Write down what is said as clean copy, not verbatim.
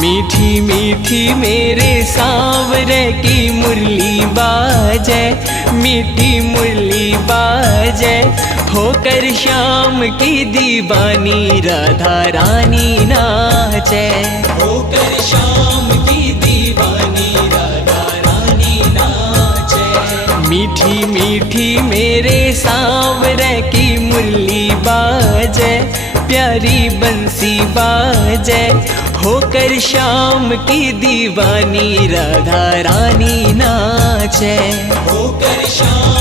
मीठी मीठी मेरे सांवरे की मुरली बाजे, मीठी मुरली बाजे, होकर श्याम की दीवानी राधा रानी नाचे, होकर श्याम की दीवानी राधा रानी नाचे। मीठी मीठी मेरे सांवरे की मुरली बाजे, प्यारी बंसी बाजे, होकर श्याम की दीवानी राधा रानी नाचे, होकर श्याम